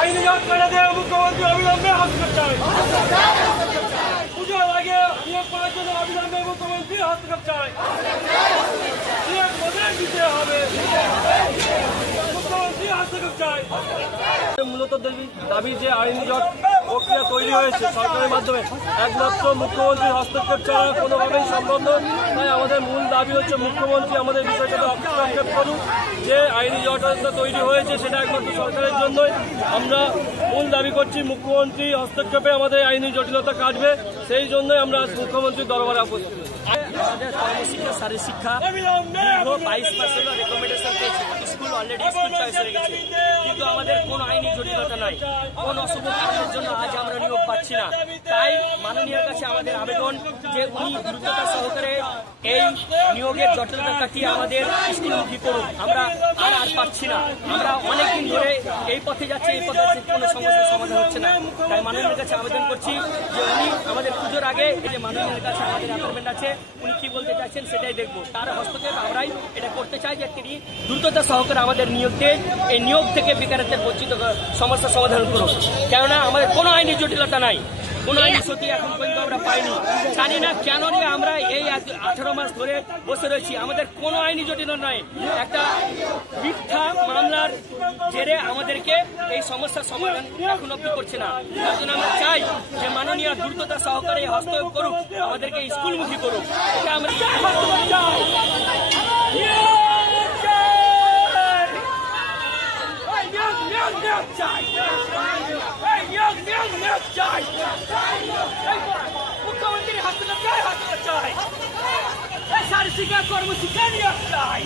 আইনি জট করে দেয় মুখ্যমন্ত্রী অবিলম্বে হস্তক্ষেপ চাই। পুজোর আগে নিয়োগ করার জন্য অবিলম্বে মুখ্যমন্ত্রী হস্তক্ষেপ চাই। নিয়োগ বদলে দিতে হবে, মুখ্যমন্ত্রী হস্তক্ষেপ চাই। মূলত দাবি যে আইনি জট প্রক্রিয়া তৈরি হয়েছে সরকারের মাধ্যমে একমাত্র মুখ্যমন্ত্রীর হস্তক্ষেপ ছাড়া কোনোভাবেই সম্ভব নয়। তাই আমাদের মূল দাবি হচ্ছে মুখ্যমন্ত্রী আমাদের বিষয়টাতে হস্তক্ষেপ করুন। যে আইনি জটটা তৈরি হয়েছে সেটা একমাত্র সরকারের জন্যই। আমরা মূল দাবি করছি মুখ্যমন্ত্রী হস্তক্ষেপে আমাদের আইনি জটিলতা কাটবে, সেই জন্যই আমরা মুখ্যমন্ত্রীর দরবারে উপস্থিত। আমাদের কর্মশিক্ষা শারীরিক শিক্ষা 22 মাস হলো রেকমেন্ডেশন পেয়েছি, স্কুল অলরেডি স্কুল চয়েস হয়ে গেছে, কিন্তু আমাদের কোনো আইনি জটিলতা নাই। কোন অশুভ কারণের জন্য আজ আমরা নিয়োগ পাচ্ছি না। তাই মাননীয়ের কাছে আমাদের আবেদন যে উনি দ্রুততা সহকারে এই নিয়োগের জটিলতা কাটিয়ে আমাদের স্কুলমুখী করুন। আমরা আর পাচ্ছি না, আমরা অনেকদিন ধরে এই পথে যাচ্ছি, এই পথে কোনো সমস্যার সমাধান হচ্ছে না। তাই মাননীয়ের কাছে আবেদন করছি যে উনি আমাদের পুজোর আগে যে মাননীয়ের কাছে আমাদের অ্যাপয়েন্টমেন্ট আছে, উনি কি বলতে চাইছেন সেটাই দেখবো। তার হস্তক্ষেপ আমরাই এটা করতে চাই যে তিনি দ্রুততা সহকারে আমাদের নিয়োগকে এই নিয়োগ থেকে বেকারত্বের বঞ্চিত সমস্যার সমাধান করুন। কেননা আমাদের কোনো আইনি জটিলতা নাই, কোনো আইনি সত্যি এখন পর্যন্ত আমরা পাইনি। জানি না কেন নিয়ে আমরা এই 18 মাস ধরে বসে রয়েছি, আমাদের কোনো আইনি জটিলতা নয়। একটা মিথ্যা মামলার জেরে আমাদেরকে এই সমস্যার সমাধান এখন অব্দি করছে না। তার জন্য আমরা চাই যে মাননীয় দ্রুততা সহকারে হস্তক্ষেপ করুক, আমাদেরকে স্কুলমুখী করুক। এটা আমরা মুখ্যমন্ত্রীর হস্তক্ষেপ চাই, হস্তক্ষেপ চাই। শারীরিক শিক্ষা কর্মশিক্ষা নিয়োগ চাই।